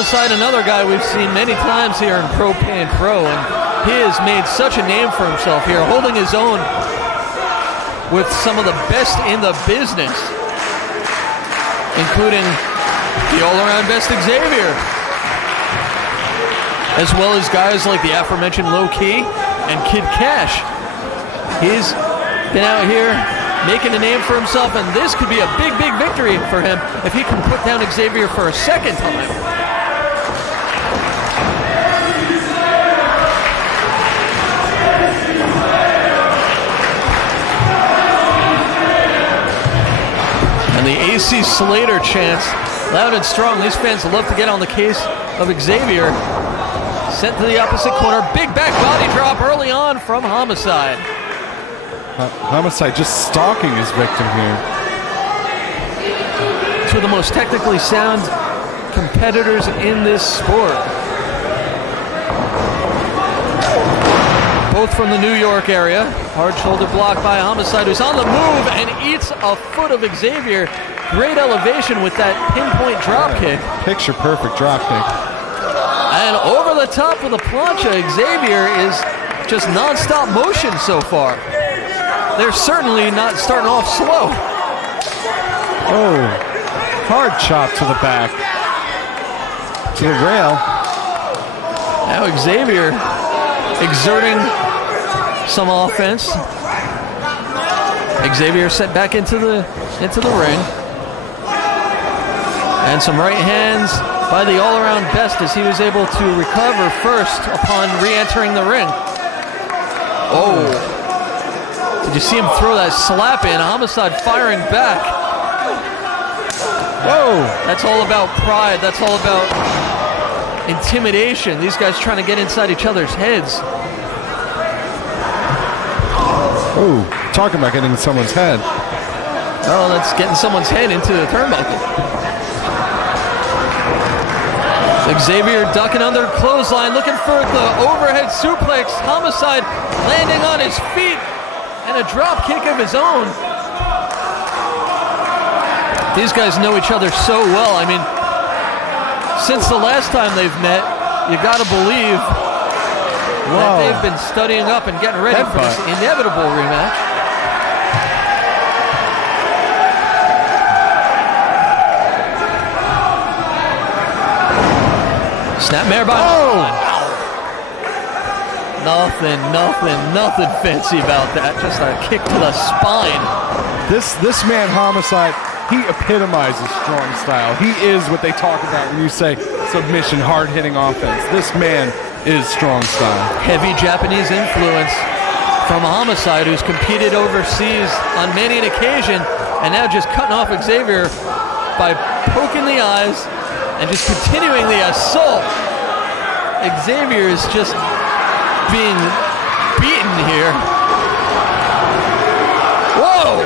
Homicide, another guy we've seen many times here in Pro Pan Pro, and he has made such a name for himself here, holding his own with some of the best in the business, including the All Around Best Xavier, as well as guys like the aforementioned Low Key and Kid Cash. He's been out here making a name for himself, and this could be a big, big victory for him if he can put down Xavier for a second time. And the AC Slater chants loud and strong. These fans love to get on the case of Xavier. Sent to the opposite corner. Big back body drop early on from Homicide. Homicide just stalking his victim here. Two of the most technically sound competitors in this sport. Both from the New York area. Hard shoulder block by Homicide, who's on the move and eats a foot of Xavier. Great elevation with that pinpoint drop kick. Picture perfect drop kick. And over the top of the plancha, Xavier is just non-stop motion so far. They're certainly not starting off slow. Oh, hard chop to the back. To the rail. Now Xavier exerting some offense. Xavier sent back into the ring. And some right hands by the all-around best as he was able to recover first upon re-entering the ring. Oh. Did you see him throw that slap in? Homicide firing back. Whoa. That's all about pride. That's all about intimidation. These guys trying to get inside each other's heads. Oh, talking about getting in someone's head. Oh, that's getting someone's head into the turnbuckle. Xavier ducking under the clothesline, looking for the overhead suplex. Homicide landing on his feet and a drop kick of his own. These guys know each other so well. I mean, since the last time they've met, you gotta believe that they've been studying up and getting ready for this inevitable rematch. Snapmare by Nothing fancy about that. Just a kick to the spine. This man, Homicide, he epitomizes strong style. He is what they talk about when you say submission, hard-hitting offense. This man is strong style. Heavy Japanese influence from Homicide, who's competed overseas on many an occasion, and now just cutting off Xavier by poking the eyes and just continuing the assault. Xavier is just being beaten here. Whoa!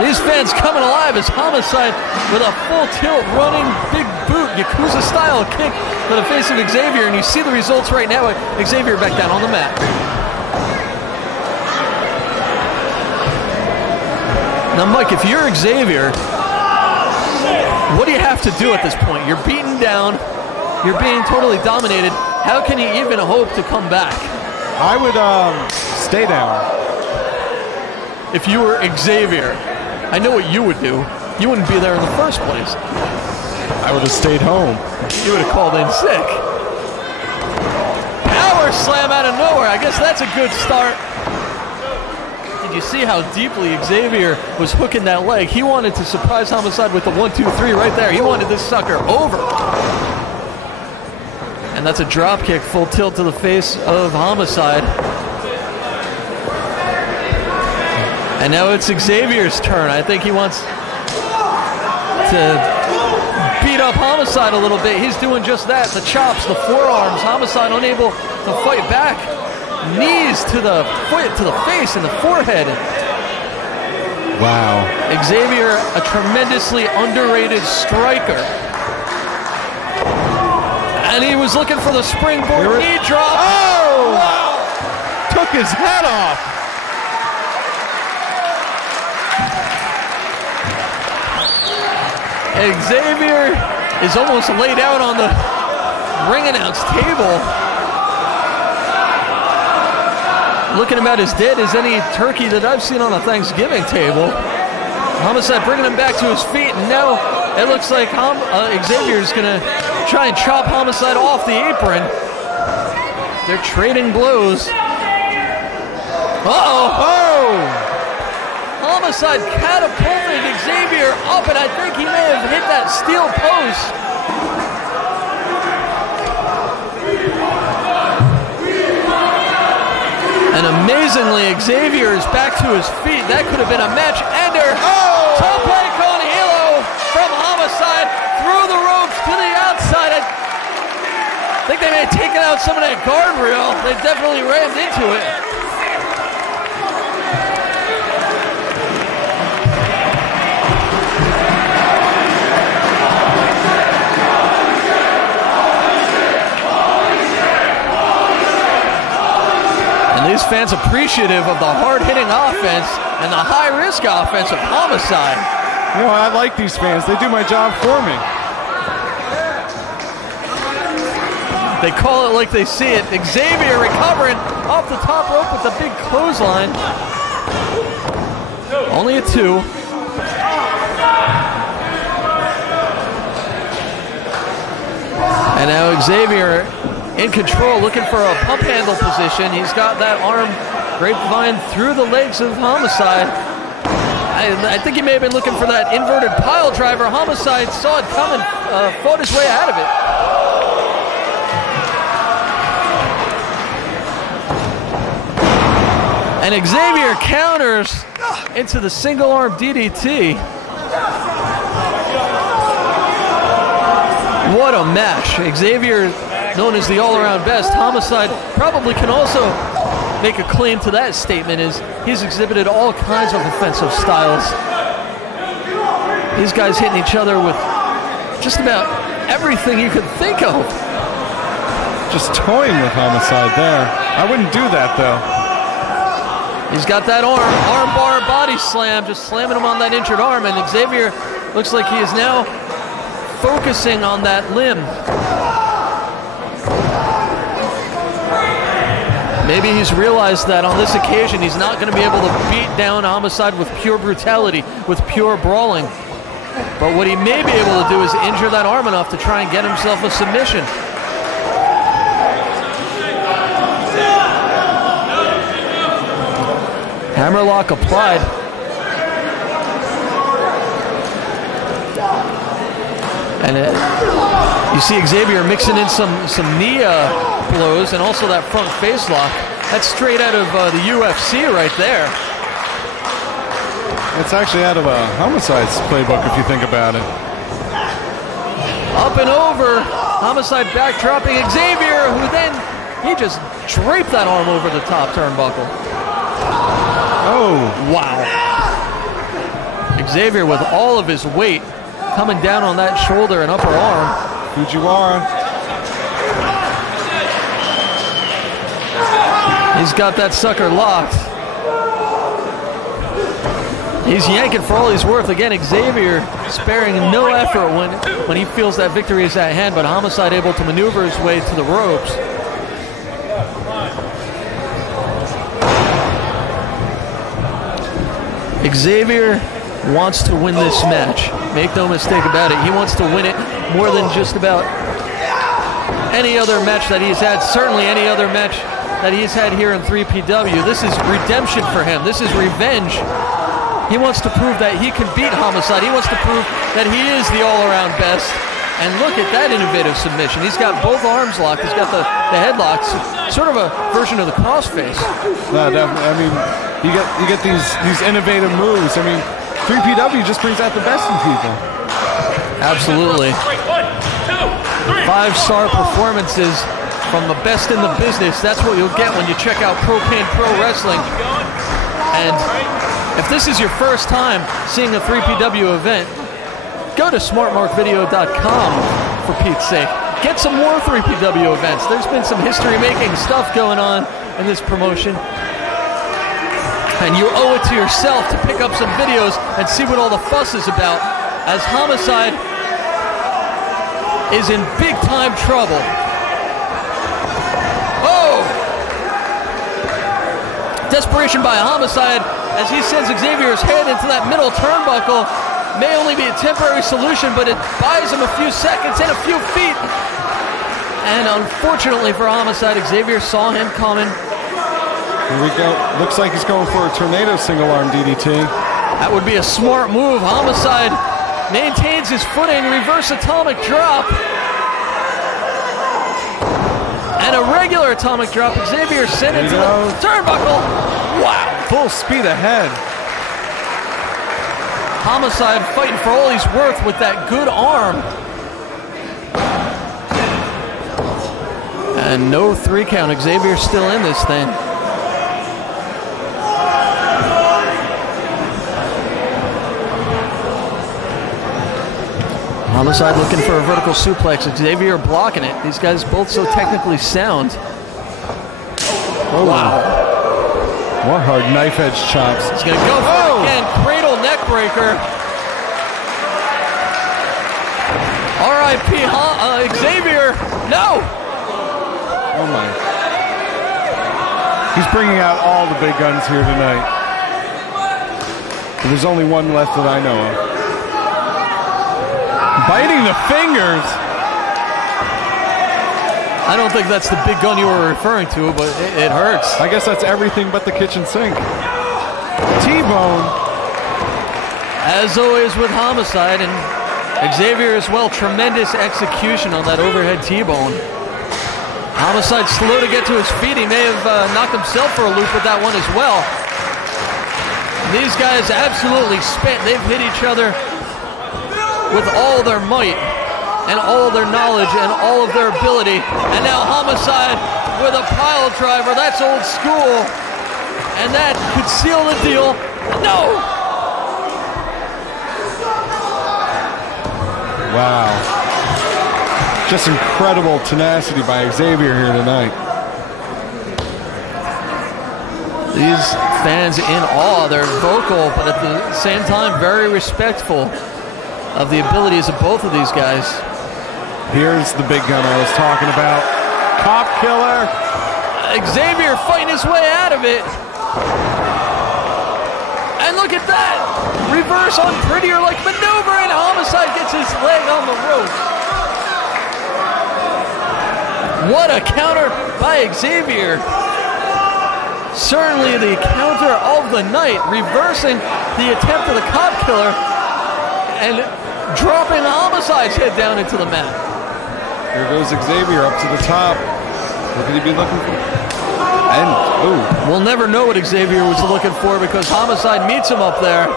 These fans coming alive as Homicide with a full tilt running big boot, Yakuza style kick to the face of Xavier, and you see the results right now. Xavier back down on the mat. Now, Mike, if you're Xavier, what do you have to do at this point? You're beaten down. You're being totally dominated. How can you even hope to come back? I would stay down. If you were Xavier, I know what you would do. You wouldn't be there in the first place. I would have stayed home. You would have called in sick. Power slam out of nowhere. I guess that's a good start. Did you see how deeply Xavier was hooking that leg? He wanted to surprise Homicide with the 1-2-3 right there. He wanted this sucker over. And that's a drop kick, full tilt to the face of Homicide. And now it's Xavier's turn. I think he wants to beat up Homicide a little bit. He's doing just that. The chops, the forearms. Homicide unable to fight back. Knees to the foot, to the face and the forehead. Wow. Xavier, a tremendously underrated striker. And he was looking for the springboard knee drop. Oh! Wow. Took his head off. Xavier is almost laid out on the ring announce table. Looking about as dead as any turkey that I've seen on a Thanksgiving table. Homicide bringing him back to his feet, and now it looks like Xavier is going to try and chop Homicide off the apron. They're trading blows. Uh-oh! Homicide catapulted Xavier up, and I think he may have hit that steel post. And amazingly, Xavier is back to his feet. That could have been a match ender. Tope con hilo from Homicide through the ropes to the outside. I think they may have taken out some of that guardrail. They definitely rammed into it. These fans appreciative of the hard-hitting offense and the high-risk offense of Homicide. You know, I like these fans. They do my job for me. They call it like they see it. Xavier recovering off the top rope with the big clothesline. Only a 2. And now Xavier in control, looking for a pump handle position. He's got that arm grapevine through the legs of Homicide. I think he may have been looking for that inverted pile driver. Homicide saw it coming, fought his way out of it. And Xavier counters into the single arm DDT. What a match. Xavier, known as the All Around Best. Homicide probably can also make a claim to that statement, is he's exhibited all kinds of offensive styles. These guys hitting each other with just about everything you could think of. Just toying with Homicide there. I wouldn't do that, though. He's got that arm bar body slam, just slamming him on that injured arm, and Xavier looks like he is now focusing on that limb. Maybe he's realized that on this occasion he's not going to be able to beat down Homicide with pure brutality, with pure brawling. But what he may be able to do is injure that arm enough to try and get himself a submission. Hammerlock applied. And you see Xavier mixing in some knee blows and also that front face lock. That's straight out of the UFC right there. It's actually out of Homicide's playbook if you think about it. Up and over. Homicide backdropping Xavier, who then he just draped that arm over the top turnbuckle. Oh. Wow. Xavier with all of his weight coming down on that shoulder and upper arm. Fujiwara. He's got that sucker locked. He's yanking for all he's worth. Again, Xavier sparing no effort when he feels that victory is at hand, but Homicide able to maneuver his way to the ropes. Xavier wants to win this match. Make no mistake about it. He wants to win it more than just about any other match that he's had. Certainly any other match that he's had here in 3PW. This is redemption for him. This is revenge. He wants to prove that he can beat Homicide. He wants to prove that he is the all-around best. And look at that innovative submission. He's got both arms locked. He's got the headlocks. Sort of a version of the crossface. No, definitely. I mean, you get these innovative moves. I mean, 3PW just brings out the best in people. Absolutely. 5-star performances from the best in the business. That's what you'll get when you check out Propane Pro Wrestling. And if this is your first time seeing a 3PW event, go to smartmarkvideo.com for Pete's sake. Get some more 3PW events. There's been some history-making stuff going on in this promotion. And you owe it to yourself to pick up some videos and see what all the fuss is about, as Homicide is in big-time trouble. Oh! Desperation by Homicide as he sends Xavier's head into that middle turnbuckle. May only be a temporary solution, but it buys him a few seconds and a few feet. And unfortunately for Homicide, Xavier saw him coming. Here we go. Looks like he's going for a tornado single-arm DDT. That would be a smart move. Homicide maintains his footing, reverse atomic drop. And a regular atomic drop. Xavier sent it to the turnbuckle. Wow. Full speed ahead. Homicide fighting for all he's worth with that good arm. And no 3 count. Xavier's still in this thing. Homicide looking for a vertical suplex. Xavier blocking it. These guys both so technically sound. Oh, wow. More hard knife edge chops. He's going to go for it again. Cradle neck breaker. R.I.P. Xavier. No. Oh my. He's bringing out all the big guns here tonight. There's only one left that I know of. Biting the fingers. I don't think that's the big gun you were referring to, but it hurts. I guess that's everything but the kitchen sink. T-bone. As always with Homicide, and Xavier as well, tremendous execution on that overhead T-bone. Homicide slow to get to his feet. He may have knocked himself for a loop with that one as well. These guys absolutely spent. They've hit each other with all their might and all their knowledge and all of their ability. And now Homicide with a pile driver. That's old school. And that could seal the deal. No! Wow. Just incredible tenacity by Xavier here tonight. These fans in awe. They're vocal, but at the same time very respectful of the abilities of both of these guys. Here's the big gun I was talking about. Cop killer. Xavier fighting his way out of it. And look at that. Reverse on prettier like maneuver, and Homicide gets his leg on the rope. What a counter by Xavier. Certainly the counter of the night, reversing the attempt of the cop killer and dropping Homicide's head down into the mat. Here goes Xavier up to the top. What could he be looking for? And, ooh. We'll never know what Xavier was looking for because Homicide meets him up there.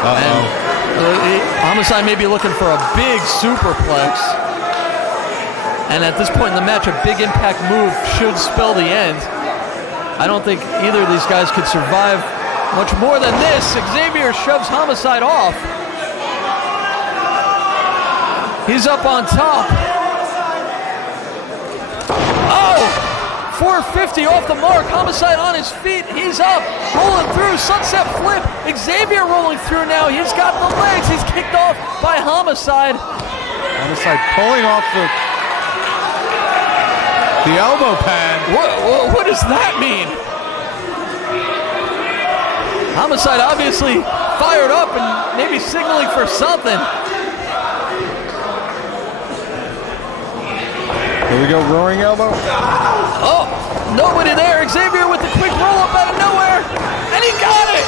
Uh-oh. Homicide may be looking for a big superplex. And at this point in the match, a big impact move should spell the end. I don't think either of these guys could survive much more than this. Xavier shoves Homicide off. He's up on top. Oh! 450 off the mark. Homicide on his feet. He's up. Rolling through. Sunset flip. Xavier rolling through now. He's got the legs. He's kicked off by Homicide. Homicide pulling off the elbow pad. What does that mean? Homicide obviously fired up and maybe signaling for something. Here we go, roaring elbow. Oh, nobody there. Xavier with the quick roll up out of nowhere. And he got it.